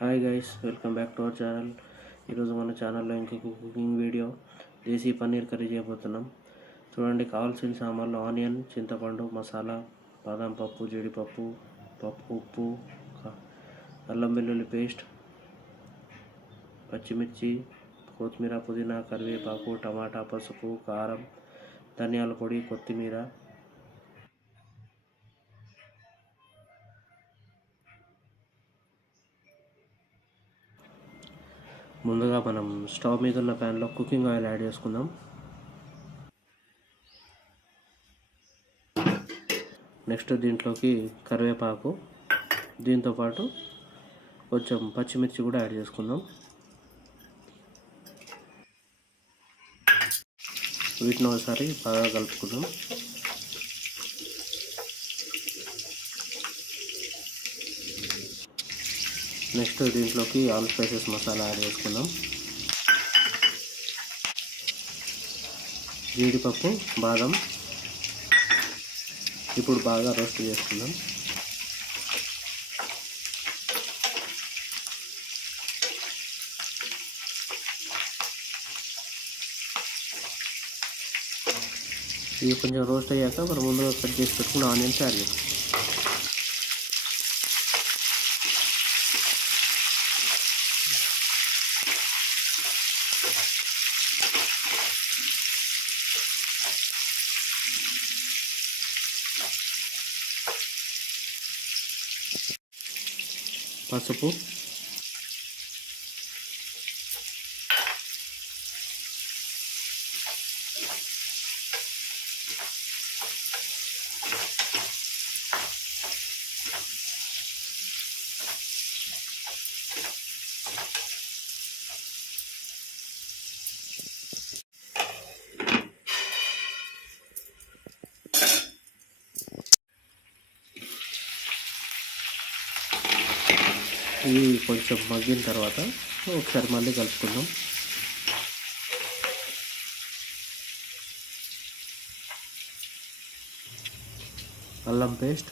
Hi guys, welcome back to our channel. ఈరోజు మన ఛానల్లో ఇంకొక కుకింగ్ వీడియో దేశీ పన్నీర్ కర్రీ చేయబోతున్నాం. చూడండి, కావాల్సిన సామాన్లు ఆనియన్, చింతపండు, మసాలా, బాదం పప్పు, జీడిపప్పు, ఉప్పు, అల్లం వెల్లుల్లి పేస్ట్, పచ్చిమిర్చి, కొత్తిమీర, పుదీనా, కరివేపాకు, టమాటా, పసుపు, కారం, ధనియాల పొడి, కొత్తిమీర. ముందుగా మనం స్టవ్ మీద ఉన్న ప్యాన్లో కుకింగ్ ఆయిల్ యాడ్ చేసుకుందాం. నెక్స్ట్ దీంట్లోకి కరివేపాకు, దీంతోపాటు కొంచెం పచ్చిమిర్చి కూడా యాడ్ చేసుకుందాం. వీటిని ఒకసారి బాగా కలుపుకుందాం. నెక్స్ట్ దీంట్లోకి ఆల్ స్పైసెస్ మసాలా యాడ్ చేసుకుందాం. జీడిపప్పు, బాదం ఇప్పుడు బాగా రోస్ట్ చేసుకుందాం. ఇవి కొంచెం రోస్ట్ అయ్యాక మనం ముందుగా కట్ చేసి పెట్టుకున్న ఆనియన్స్ యాడ్ చేసుకుందాం. పసుపు, ఇవి కొంచెం మగ్గిన తర్వాత ఒకసారి మళ్ళీ కలుపుకుందాం. అల్లం పేస్ట్,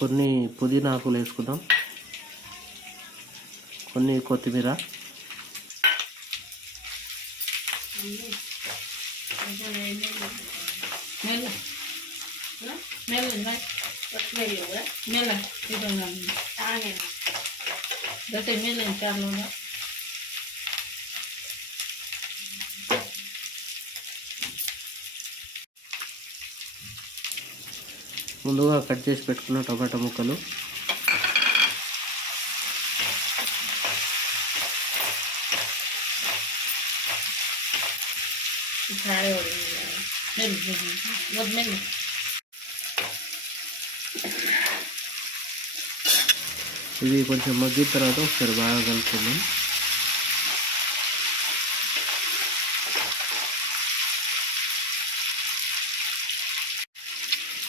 కొన్ని పుదీనా ఆకులు వేసుకుందాం, కొన్ని కొత్తిమీర, ముందుగా కట్ చేసి పెట్టుకున్న టమాటా ముక్కలు, ఇవి కొంచెం మగ్గిన తర్వాత ఒకసారి బాగా కలుపుకుందాం.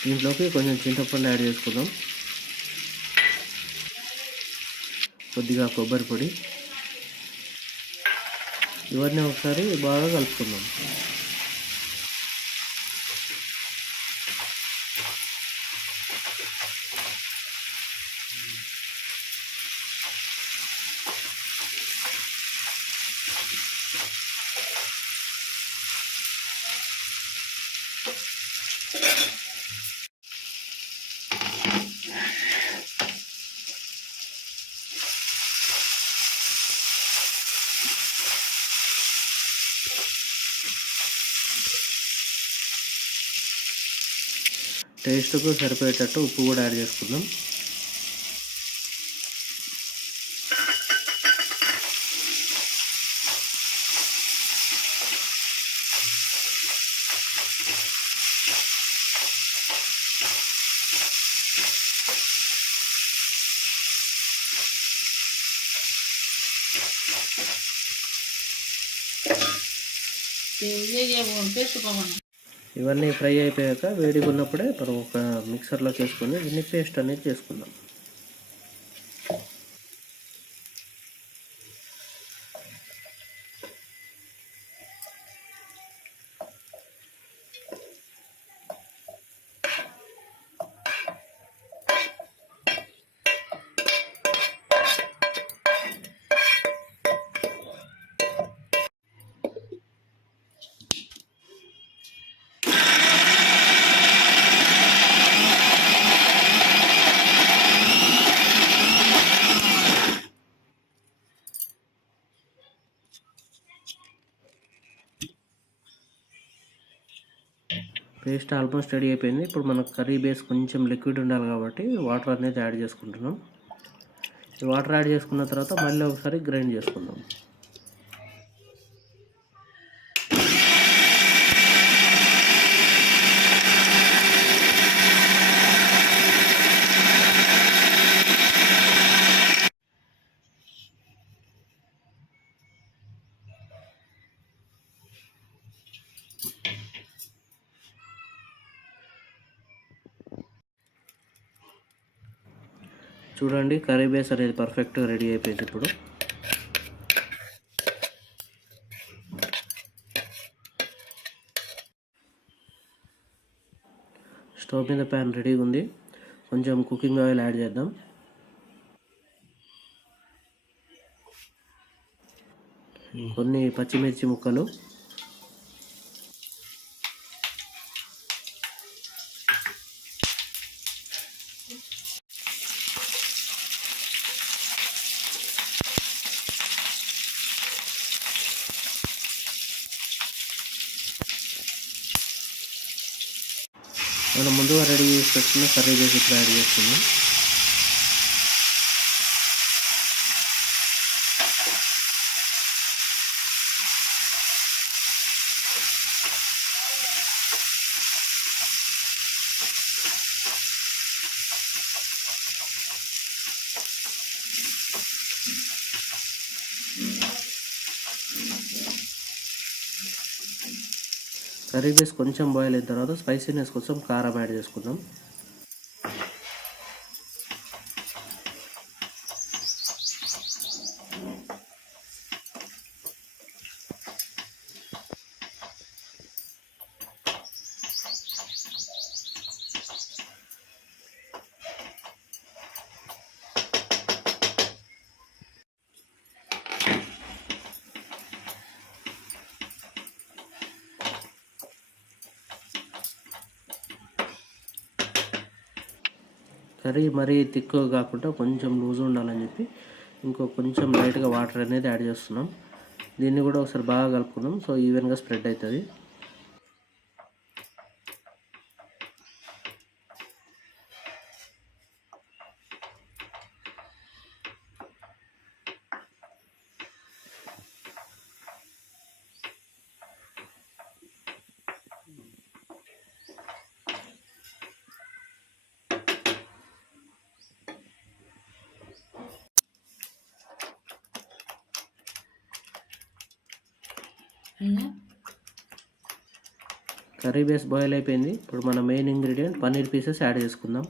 దీంట్లోకి కొంచెం చింతపండు యాడ్ చేసుకుందాం, కొద్దిగా కొబ్బరి పొడి, ఇవన్నీ ఒకసారి బాగా కలుపుకుందాం. టేస్ట్కు సరిపోయేటట్టు ఉప్పు కూడా యాడ్ చేసుకుందాం. ఇవన్నీ ఫ్రై అయిపోయాక వేడిగా ఉన్నప్పుడే మనం ఒక మిక్సర్లో చేసుకొని దీన్ని పేస్ట్ అనేది చేసుకుందాం. పేస్ట్ ఆల్మోస్ట్ రెడీ అయిపోయింది. ఇప్పుడు మనకు కర్రీ బేస్ కొంచెం లిక్విడ్ ఉండాలి కాబట్టి వాటర్ అనేది యాడ్ చేసుకుంటున్నాం. ఈ వాటర్ యాడ్ చేసుకున్న తర్వాత మళ్ళీ ఒకసారి గ్రైండ్ చేసుకుందాం. చూడండి కర్రీ బేస్ అనేది పర్ఫెక్ట్గా రెడీ అయిపోయింది. ఇప్పుడు స్టవ్ మీద ప్యాన్ రెడీగా ఉంది. కొంచెం కుకింగ్ ఆయిల్ యాడ్ చేద్దాం. కొన్ని పచ్చిమిర్చి ముక్కలు, మనం ముందుగా రెడీ చేసి పెట్టుకున్న కర్రీ బేస్ ఇప్పుడు యాడ్ చేస్తున్నాం. కర్రీ బేస్ కొంచెం బాయిల్ అయిన తర్వాత స్పైసీనెస్ కోసం కారం యాడ్ చేసుకుందాం. కర్రీ మరీ థిక్గా కాకుండా కొంచెం లూజ్ ఉండాలని చెప్పి కొంచెం లైట్గా వాటర్ అనేది యాడ్ చేస్తున్నాం. దీన్ని కూడా ఒకసారి బాగా కలుపుకుందాం. సో ఈవెన్గా స్ప్రెడ్ అవుతుంది. కర్రీ బేస్ బాయిల్ అయిపోయింది. ఇప్పుడు మన main ingredient paneer pieces add చేసుకుందాం.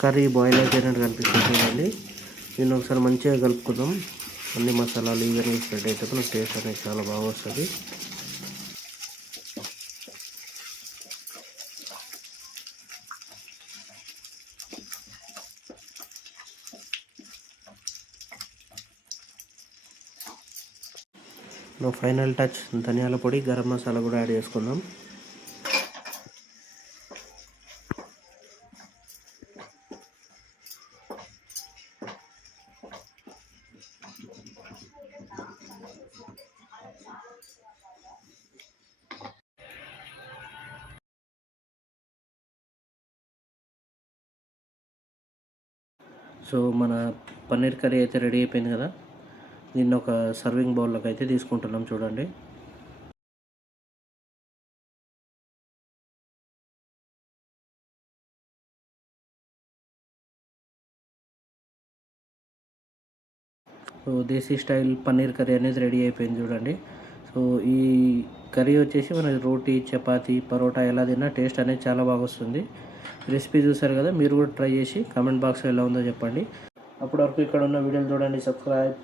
కర్రీ బాయిల్ అయిపోయినట్టు కనిపిస్తుంది చూడండి. దీన్ని ఒకసారి మంచిగా కలుపుకుందాం. అన్ని మసాలాలు ఈవెన్గా స్ప్రెడ్ అయితే మనకు టేస్ట్ అనేది చాలా బాగా వస్తుంది. ఫైనల్ టచ్ ధనియాల పొడి, గరం మసాలా కూడా యాడ్ చేసుకుందాం. సో మన పన్నీర్ కర్రీ అయితే రెడీ అయిపోయింది కదా. దీన్ని ఒక సర్వింగ్ బౌల్లోకి అయితే తీసుకుంటున్నాం. చూడండి సో దేశీ స్టైల్ పన్నీర్ కర్రీ అనేది రెడీ అయిపోయింది చూడండి. సో ఈ కర్రీ వచ్చేసి మన రోటీ, చపాతీ, పరోటా ఎలా తిన్నా టేస్ట్ అనేది చాలా బాగా వస్తుంది. రెసిపీ చూసారు కదా, మీరు కూడా ట్రై చేసి కామెంట్ బాక్స్లో ఎలా ఉందో చెప్పండి. అప్పటి వరకు ఇక్కడ ఉన్న వీడియోలు చూడండి, సబ్స్క్రైబ్.